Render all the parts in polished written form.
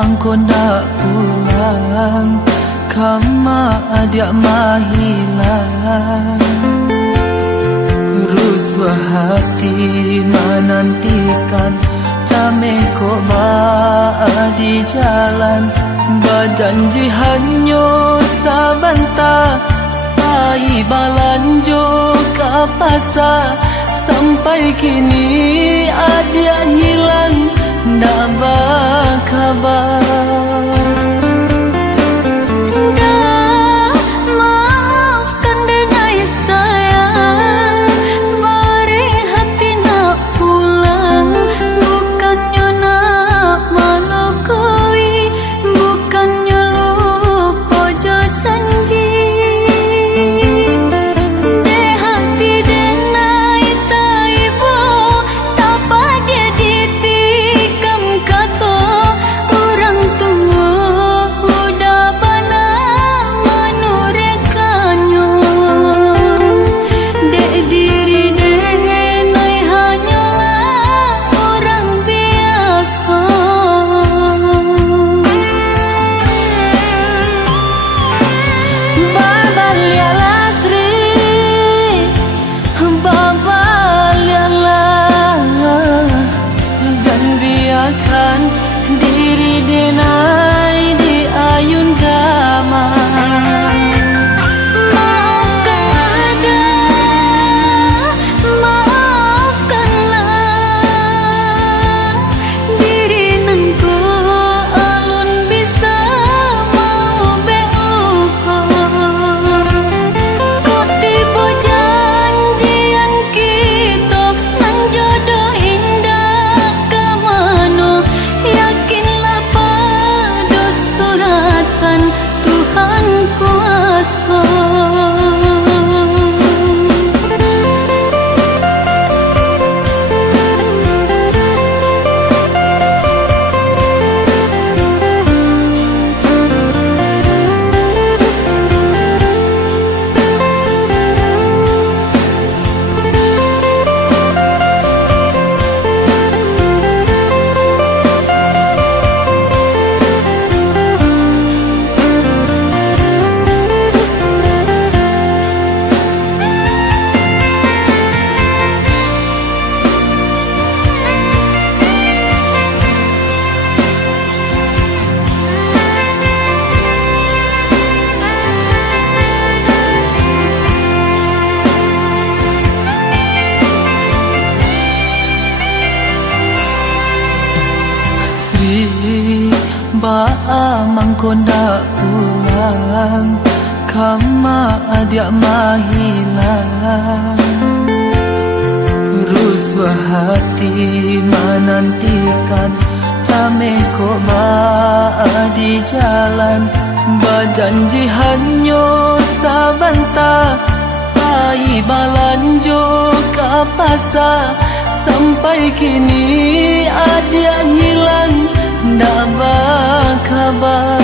mangko ndak pulang, kama adia mahilang. Ruswa hati menantikan, Tameko di jalan, berjanji hanya sebentar. Pai balanjo ke pasar, sampai kini adia hilang, ndak berkabar. Diri denai di ayun gama, maafkanlah dah, maafkanlah. Diri nengko alun bisa mau beluko, kok tiba janjian kita nan jodoh indah kemana. Yakinlah pada suratan Tuhan kuasa. Ba'a mangko ndak pulang, kama adia mahilang. Ruswa hati menantikan, Tameko di jalan, berjanji hanya sebentar. Pai balanjo ke pasar, sampai kini adia hilang, ndak berkabar.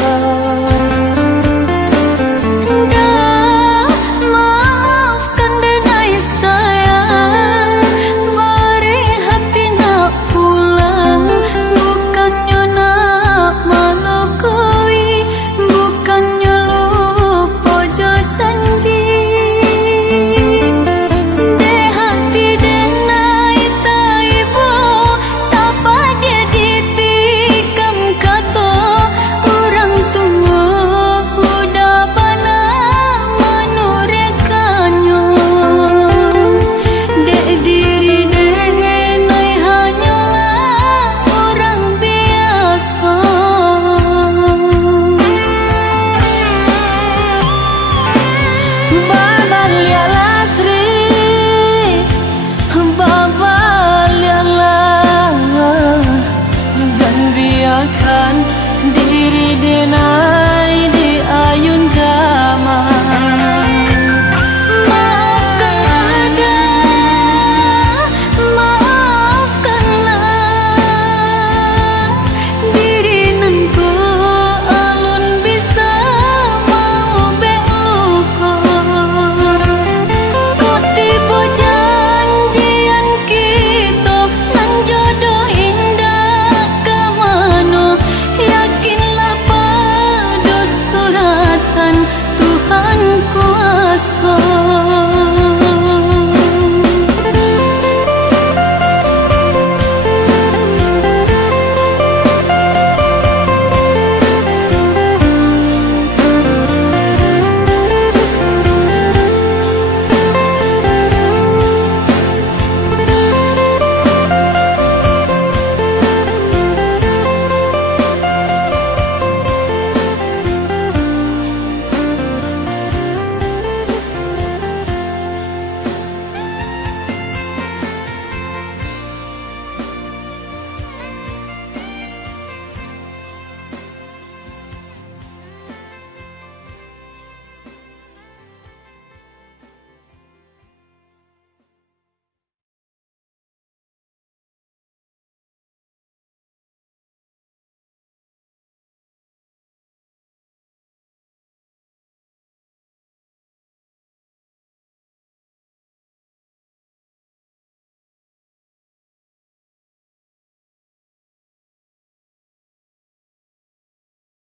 Bye-bye.